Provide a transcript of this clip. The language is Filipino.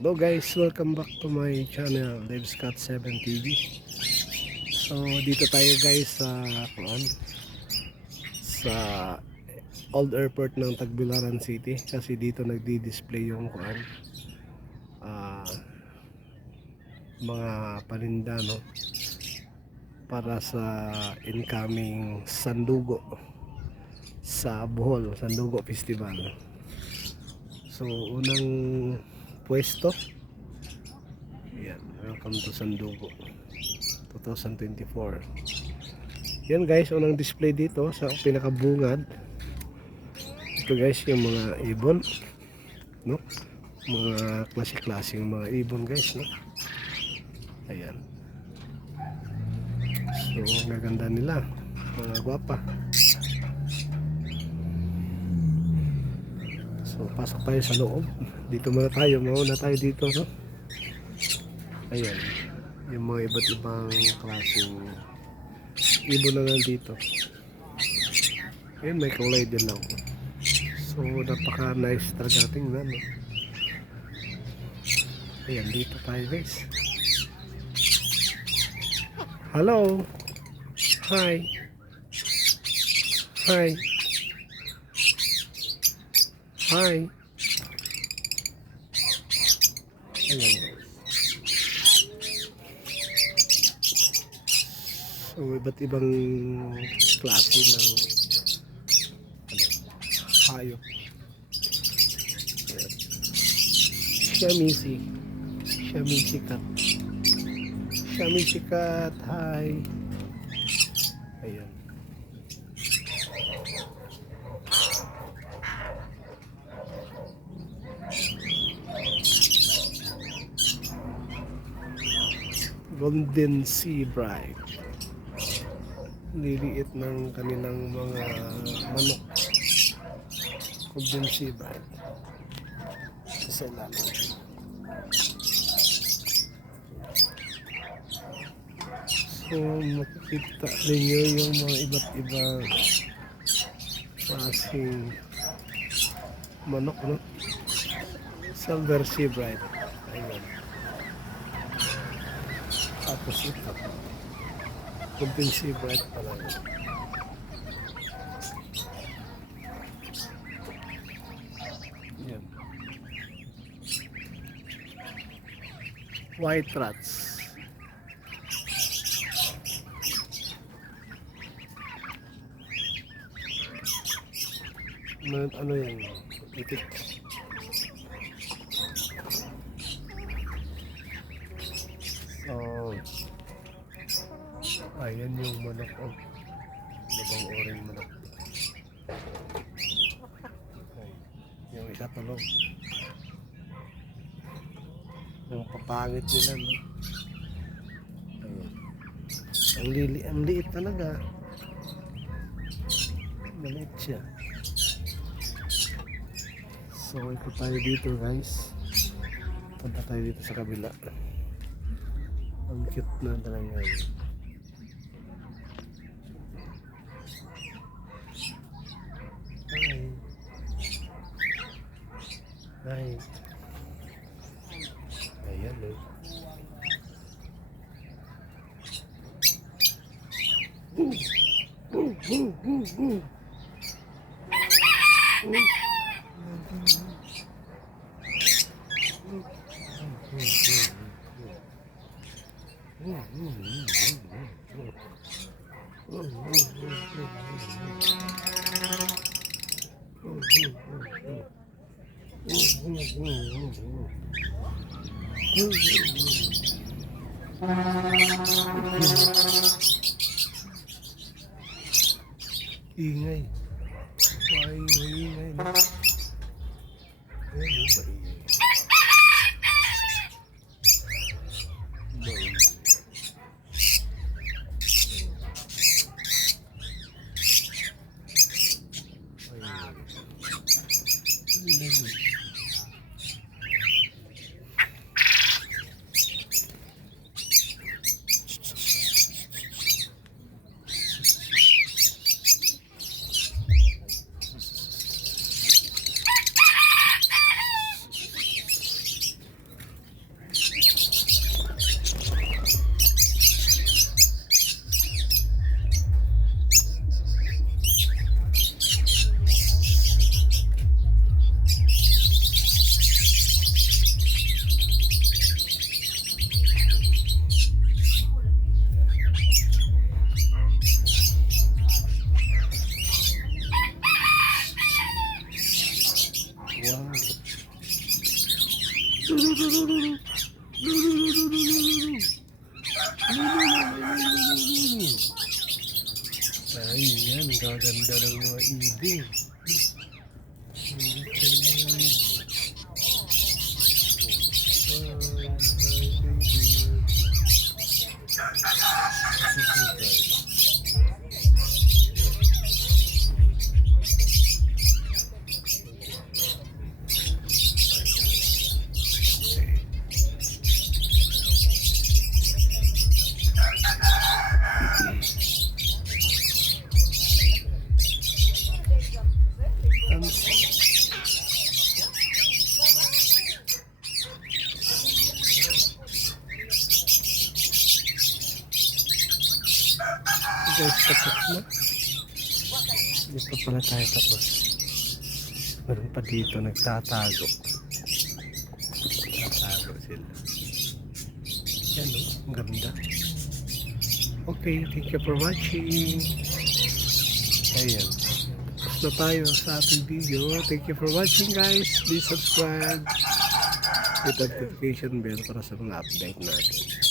Hello guys, welcome back to my channel, Dave Scott 7 TV. So dito tayo guys sa old airport ng Tagbilaran City kasi dito nagdi-display yung ah, mga paninda no para sa incoming Sandugo sa Bohol, Sandugo Festival. So unang pwesto, yan, welcome to Sandugo 2024. Yan guys, unang display dito sa pinakabungad. Ito guys, yung mga ibon, no? Mga klase-klaseng mga ibon guys, no? Ayan. So, ang gaganda nila. Mga gwapa. So, pasok tayo sa loob. Dito muna tayo. Mauna tayo dito, no? Ayan. Yung mga iba't ibang klaseng ibon na nandito. Ayan, may kulay din lang. So, napaka-nice talaga tingnan, no? Ayan, dito tayo guys. Hello. Hi. Hi. Hi. Ayan. So, iba't ibang klase ng hayop. Ayan. Shamisi. Shamisi cat. Shamisi cat. Hi. Ayan. Golden Sea Bride. Liliit ng kanilang mga manok. Golden Sea Bride. Sa ilalim. So makikita ninyo yung mga iba't ibang klaseng manok, no? Silver Sea Bride. Ayan. Tapos ito. Golden Sea Bride pala. Yan. White rats. Ano yan? Itik. Oh. Ayan yung manok. Oh. Ibang oring manok. Okay. Yung isa tulog. Yung papangit nila, no? Ayan. Ang liit talaga. Maliit siya. So, ikot tayo dito guys. Punta tayo dito sa kabila. Ang cute na talaga. Hi. Hi. Ayan eh. Ingay. Maingay na. Ayan yung maingay. Ay, yan. Gaganda ng mga ibig. Guys, tapos na. Dito pala tayo tapos. Meron pa dito, nagtatago. Nagtatago sila. Yan o, ang ganda. Okay, thank you for watching. Ayan. Tapos na tayo sa ating video. Thank you for watching guys. Please subscribe. Hit notification bell para sa mga update natin.